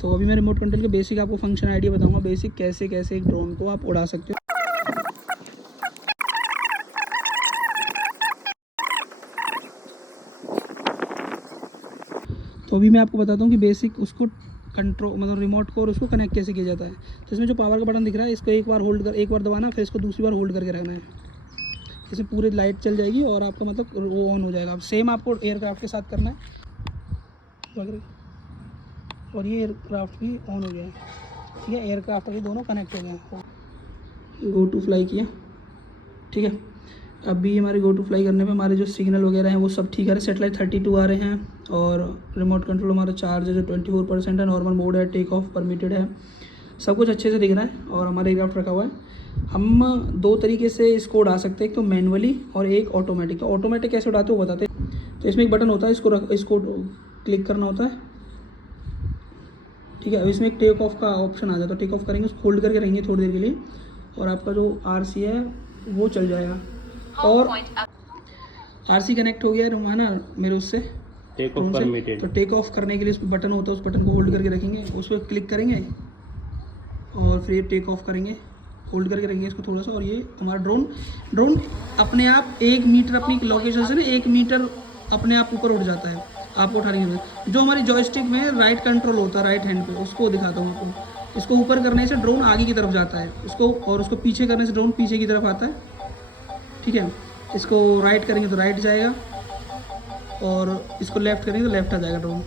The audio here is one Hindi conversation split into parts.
तो अभी मैं रिमोट कंट्रोल के बेसिक आपको फंक्शन आइडिया बताऊंगा, बेसिक कैसे कैसे एक ड्रोन को आप उड़ा सकते हो। तो अभी मैं आपको बताता हूँ कि बेसिक उसको कंट्रोल मतलब रिमोट को और उसको कनेक्ट कैसे किया जाता है। तो इसमें जो पावर का बटन दिख रहा है, इसको एक बार दबाना, फिर इसको दूसरी बार होल्ड करके रखना है। इसमें पूरी लाइट चल जाएगी और आपका मतलब वो ऑन हो जाएगा। अब सेम आपको एयरक्राफ्ट के साथ करना है, और ये एयरक्राफ्ट भी ऑन हो गया है। ठीक है, एयरक्राफ्ट अभी दोनों कनेक्ट हो गए हैं। गो टू फ्लाई किया, ठीक है। अभी हमारे गो टू फ्लाई करने पे हमारे जो सिग्नल वगैरह हैं वो सब ठीक आ रहे हैं। सेटेलाइट 32 आ रहे हैं और रिमोट कंट्रोल हमारा चार्ज है जो 24% है। नॉर्मल मोड है, टेक ऑफ परमिटेड है, सब कुछ अच्छे से दिख रहा है और हमारा एयरक्राफ्ट रखा हुआ है। हम दो तरीके से इसको उड़ा सकते हैं, एक तो मैनुअली और एक ऑटोमेटिक। तो ऑटोमेटिक कैसे उड़ाते हो बताते हैं। तो इसमें एक बटन होता है, इसको क्लिक करना होता है, ठीक है। अब इसमें एक टेक ऑफ का ऑप्शन आ जाता है, टेक ऑफ करेंगे, उसको होल्ड करके रहेंगे थोड़ी देर के लिए और आपका जो RC है वो चल जाएगा। और RC कनेक्ट हो गया है ना मेरे उससे टेक ऑफ परमिटेड। तो टेक ऑफ करने के लिए उस पर बटन होता है, उस बटन को होल्ड करके रखेंगे, उस पर क्लिक करेंगे और फिर टेक ऑफ करेंगे, होल्ड करके रखेंगे इसको थोड़ा सा। और ये हमारा ड्रोन अपने आप 1 मीटर अपनी लोकेशन से ना 1 मीटर अपने आप ऊपर उड़ जाता है। आपको उठाने की जो हमारी जॉयस्टिक में राइट कंट्रोल होता है राइट हैंड पे, उसको दिखाता हूँ आपको। इसको ऊपर करने से ड्रोन आगे की तरफ जाता है, उसको पीछे करने से ड्रोन पीछे की तरफ आता है, ठीक है। इसको राइट करेंगे तो राइट जाएगा और इसको लेफ़्ट करेंगे तो लेफ़्ट आ जाएगा ड्रोन,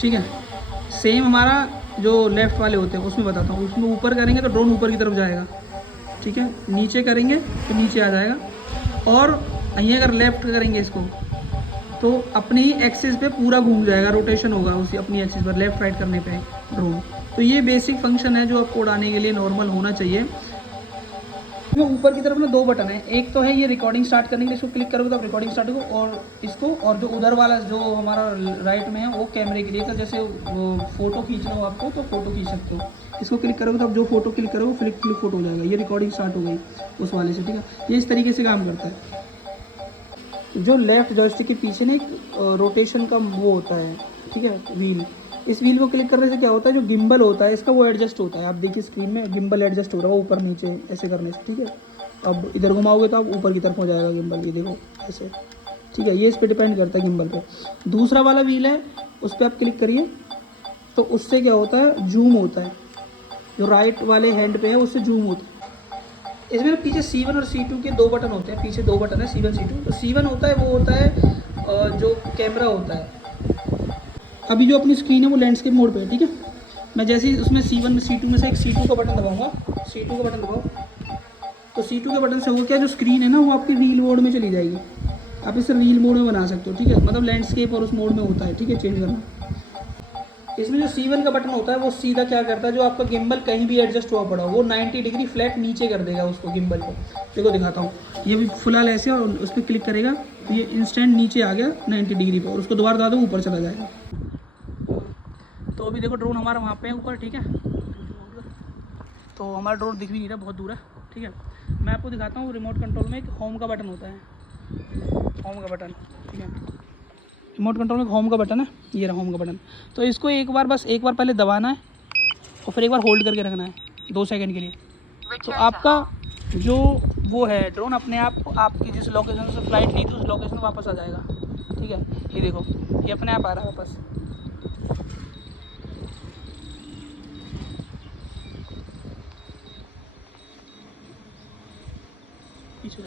ठीक है। सेम हमारा जो लेफ़्ट वाले होते हैं उसमें बताता हूँ, उसमें ऊपर करेंगे तो ड्रोन ऊपर की तरफ जाएगा, ठीक है। नीचे करेंगे तो नीचे आ जाएगा और यहीं अगर लेफ़्ट करेंगे इसको तो अपनी ही एक्सिस पे पूरा घूम जाएगा, रोटेशन होगा उसी अपनी एक्सिस पर लेफ़्ट राइट करने पे ड्रोन। तो ये बेसिक फंक्शन है जो आपको उड़ाने के लिए नॉर्मल होना चाहिए। इसमें ऊपर की तरफ ना 2 बटन है, एक तो है ये रिकॉर्डिंग स्टार्ट करने के लिए, इसको क्लिक करोगे तो आप रिकॉर्डिंग स्टार्ट होगा, और इसको और जो उधर वाला जो हमारा राइट में है वो कैमरे के लिए था, जैसे वो फ़ोटो खींच रहे हो आपको तो फ़ोटो खींच सकते हो। इसको क्लिक करोगे तो आप जो फोटो क्लिक करोगे फ्लिप फोटो हो जाएगा, ये रिकॉर्डिंग स्टार्ट हो गई उस वाले से, ठीक है। ये इस तरीके से काम करता है। जो लेफ़्ट जॉयस्टिक के पीछे ना एक रोटेशन का वो होता है, ठीक है, व्हील। इस व्हील को क्लिक करने से क्या होता है, जो गिम्बल होता है इसका वो एडजस्ट होता है। आप देखिए स्क्रीन में गिम्बल एडजस्ट हो रहा है ऊपर नीचे ऐसे करने से, ठीक है। अब इधर घुमाओगे तो आप ऊपर की तरफ हो जाएगा गिम्बल, ये देखो ऐसे, ठीक है। ये इस पर डिपेंड करता है गिम्बल पे। दूसरा वाला व्हील है उस पर आप क्लिक करिए तो उससे क्या होता है, जूम होता है, जो राइट वाले हैंड पे है उससे जूम होता है। इसमें पीछे C1 और C2 के 2 बटन होते हैं, पीछे 2 बटन है C1 C2। तो C1 होता है वो होता है जो कैमरा होता है। अभी जो अपनी स्क्रीन है वो लैंडस्केप मोड पे है, ठीक है। मैं जैसे ही उसमें C1 C2 में से एक C2 का बटन दबाऊंगा, C2 का बटन दबाओ तो C2 के बटन से होगा क्या, जो स्क्रीन है ना वो आपकी रील मोड में चली जाएगी। आप इसे रील मोड में बना सकते हो, ठीक है, मतलब लैंडस्केप और उस मोड में होता है, ठीक है, चेंज करना। इसमें जो C1 का बटन होता है वो सीधा क्या करता है, जो आपका गिम्बल कहीं भी एडजस्ट हुआ पड़ा हो वो 90 डिग्री फ्लैट नीचे कर देगा उसको गिम्बल को। देखो दिखाता हूँ, ये भी फिलहाल ऐसे और उस पर क्लिक करेगा तो ये इंस्टेंट नीचे आ गया 90 डिग्री पे, और उसको दोबारा दबा दो ऊपर चला जाएगा। तो अभी देखो ड्रोन हमारा वहाँ पे है ऊपर, ठीक है। तो हमारा ड्रोन दिख भी नहीं रहा, बहुत दूर है, ठीक है। मैं आपको दिखाता हूँ, रिमोट कंट्रोल में एक होम का बटन होता है, होम का बटन, ठीक है। रिमोट कंट्रोल में होम का बटन है, ये रहा होम का बटन। तो इसको एक बार पहले दबाना है और फिर एक बार होल्ड करके रखना है 2 सेकंड के लिए। तो आपका जो वो है ड्रोन अपने आप आपकी जिस लोकेशन से फ्लाइट ली थी उस लोकेशन में वापस आ जाएगा, ठीक है। ये देखो ये अपने आप आ रहा है वापस। पीछे